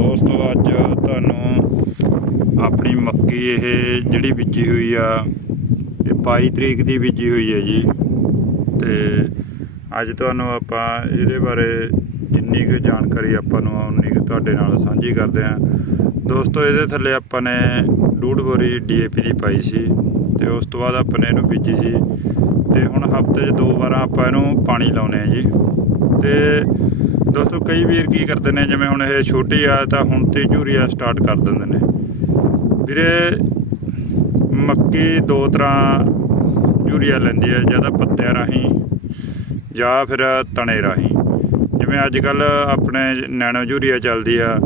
ਦੋਸਤੋ, ਅੱਜ ਤੁਹਾਨੂੰ ਆਪਣੀ ਮੱਕੀ ਇਹ ਜਿਹੜੀ ਬੀਜੀ ਹੋਈ ਆ, ਇਹ 22 ਤਰੀਕ ਦੀ ਬੀਜੀ ਹੋਈ ਹੈ ਜੀ। ਤੇ ਅੱਜ ਤੁਹਾਨੂੰ ਆਪਾਂ ਇਹਦੇ ਬਾਰੇ ਜਿੰਨੀ ਕੁ ਜਾਣਕਾਰੀ ਆਪਾਂ ਨੂੰ ਉਨੀ ਕੁ ਤੁਹਾਡੇ ਨਾਲ ਸਾਂਝੀ ਕਰਦੇ ਆਂ। ਦੋਸਤੋ, ਇਹਦੇ ਥੱਲੇ ਆਪਾਂ ਨੇ ਡੂਡ ਬੋਰੀ ਡੀਏਪੀ ਦੀ ਪਾਈ ਸੀ, ਤੇ ਉਸ ਤੋਂ ਬਾਅਦ ਆਪਾਂ ਨੇ ਇਹਨੂੰ ਬੀਜੀ ਸੀ। ਤੇ ਹੁਣ ਹਫ਼ਤੇ 'ਚ ਦੋ ਵਾਰ ਆਪਾਂ ਇਹਨੂੰ ਪਾਣੀ ਲਾਉਨੇ ਆ ਜੀ। ਤੇ ਦੋਸਤੋ, ਕਈ ਵੀਰ ਕੀ ਕਰਦੇ ਨੇ, ਜਿਵੇਂ ਹੁਣ ਇਹ ਛੋਟੀ ਆ, ਤਾਂ ਹੁਣ ਤੇ ਝੂਰੀਆ ਸਟਾਰਟ ਕਰ ਦਿੰਦੇ ਨੇ। ਵੀਰੇ, ਮੱਕੀ ਦੋ ਤਰ੍ਹਾਂ ਝੂਰੀਆ ਲੈਂਦੀ ਹੈ ਜਾਂ ਤਾਂ ਪੱਤਿਆਂ ਰਾਹੀਂ, ਜਾਂ ਫਿਰ ਤਣੇ ਰਾਹੀਂ। ਜਿਵੇਂ ਅੱਜ ਕੱਲ ਆਪਣੇ ਨੈਣੋ ਝੂਰੀਆ ਚੱਲਦੀ ਆ,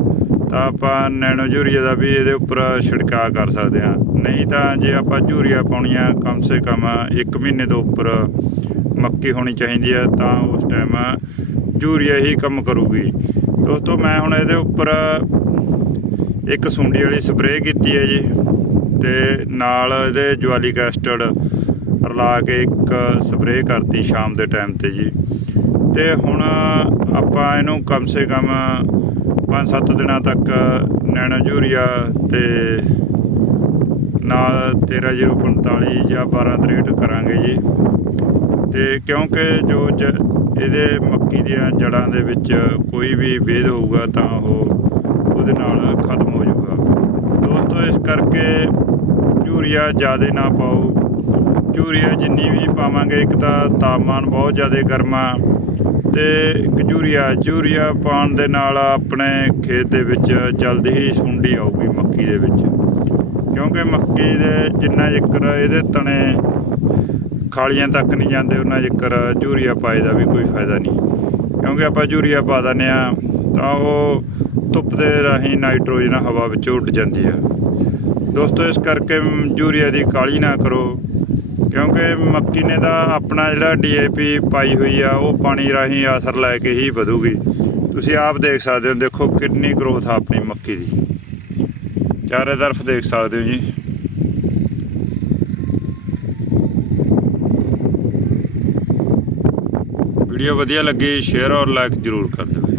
ਤਾਂ ਆਪਾਂ ਨੈਣੋ ਯੂਰੀਆ ਦਾ ਵੀ ਇਹਦੇ ਉੱਪਰ ਛਿੜਕਾਅ ਕਰ ਸਕਦੇ ਆ। ਨਹੀਂ ਤਾਂ ਜੇ ਆਪਾਂ ਝੂਰੀਆ ਪਾਉਣੀ ਆ ਕਮ ਸੇ ਕਮ 1 ਮਹੀਨੇ ਤੋਂ ਉੱਪਰ ਮੱਕੀ ਹੋਣੀ ਚਾਹੀਦੀ ਆ, ਤਾਂ ਉਸ ਟਾਈਮ ਯੂਰੀਆ ਹੀ ਕੰਮ ਕਰੂਗੀ। ਦੋਸਤੋ, ਮੈਂ ਹੁਣ ਇਹਦੇ ਉੱਪਰ ਇੱਕ ਸੁੰਡੀ ਵਾਲੀ ਸਪਰੇਅ ਕੀਤੀ ਹੈ ਜੀ ਤੇ ਨਾਲ ਇਹਦੇ ਜਵਾਲੀ ਐਸਿਡ ਰਲਾ ਕੇ ਇੱਕ ਸਪਰੇਅ ਕਰਤੀ ਸ਼ਾਮ ਦੇ ਟਾਈਮ ਤੇ ਜੀ। ਤੇ ਹੁਣ ਆਪਾਂ ਇਹਨੂੰ ਕਮ ਸੇ ਕਮ 5-7 ਦਿਨਾਂ ਤੱਕ ਨੈਨੋ ਯੂਰੀਆ ਤੇ ਨਾਲ 13045 ਜਾਂ 1263 ਕਰਾਂਗੇ ਜੀ। ਤੇ ਕਿਉਂਕਿ ਜੋ ਜ- ਇਹਦੇ ਮੱਕੀ ਦੀਆਂ ਜੜਾਂ ਦੇ ਵਿੱਚ ਕੋਈ ਵੀ ਵੇਦ ਹੋਊਗਾ ਤਾਂ ਉਹ ਉਹਦੇ ਨਾਲ ਖਤਮ ਹੋ ਜਾਊਗਾ। ਦੋਸਤੋ, ਇਸ ਕਰਕੇ ਝੂਰੀਆ ਜ਼ਿਆਦਾ ਨਾ ਪਾਓ। ਝੂਰੀਆ ਜਿੰਨੀ ਵੀ ਪਾਵਾਂਗੇ, ਇੱਕ ਤਾਂ ਤਾਪਮਾਨ ਬਹੁਤ ਜ਼ਿਆਦਾ ਗਰਮਾ ਤੇ ਇੱਕ ਯੂਰੀਆ ਯੂਰੀਆ ਪਾਉਣ ਦੇ ਨਾਲ ਆਪਣੇ ਖੇਤ ਦੇ ਵਿੱਚ ਜਲਦੀ ਹੀ ਸੁੰਡੀ ਆਊਗੀ ਮੱਕੀ ਦੇ ਵਿੱਚ। ਕਿਉਂਕਿ ਮੱਕੀ ਦੇ ਜਿੰਨਾ ਜ਼ਿਕਰ ਇਹਦੇ ਤਣੇ ਖਾਲੀਆਂ ਤੱਕ ਨਹੀਂ ਜਾਂਦੇ, ਉਹਨਾਂ ਜ਼ਿਕਰ ਯੂਰੀਆ ਪਾਏ ਦਾ ਵੀ ਕੋਈ ਫਾਇਦਾ ਨਹੀਂ। ਕਿਉਂਕਿ ਆਪਾਂ ਯੂਰੀਆ ਪਾ ਦਿੰਦੇ ਆ ਤਾਂ ਉਹ ਧੁੱਪ ਦੇ ਰਾਹੀਂ ਨਾਈਟ੍ਰੋਜਨ ਹਵਾ ਵਿੱਚ ਉੱਡ ਜਾਂਦੀ ਆ। ਦੋਸਤੋ, ਇਸ ਕਰਕੇ ਯੂਰੀਆ ਦੀ ਕਾਲੀ ਨਾ ਕਰੋ, ਕਿਉਂਕਿ ਮੱਕੀ ਨੇ ਦਾ ਆਪਣਾ ਜਿਹੜਾ ਡੀਏਪੀ ਪਾਈ ਹੋਈ ਆ, ਉਹ ਪਾਣੀ ਰਾਹੀਂ ਆਸਰ ਲੈ ਕੇ ਹੀ ਵਧੂਗੀ। ਤੁਸੀਂ ਆਪ ਦੇਖ ਸਕਦੇ ਹੋ, ਦੇਖੋ ਕਿੰਨੀ ਗਰੋਥ ਆ ਆਪਣੀ ਮੱਕੀ ਦੀ। ਚਾਰੇ ਤਰਫ ਦੇਖ ਸਕਦੇ ਹੋ ਜੀ। ਵੀਡੀਓ ਵਧੀਆ ਲੱਗੀ ਸ਼ੇਅਰ ਔਰ ਲਾਈਕ ਜ਼ਰੂਰ ਕਰ ਦਿਓ।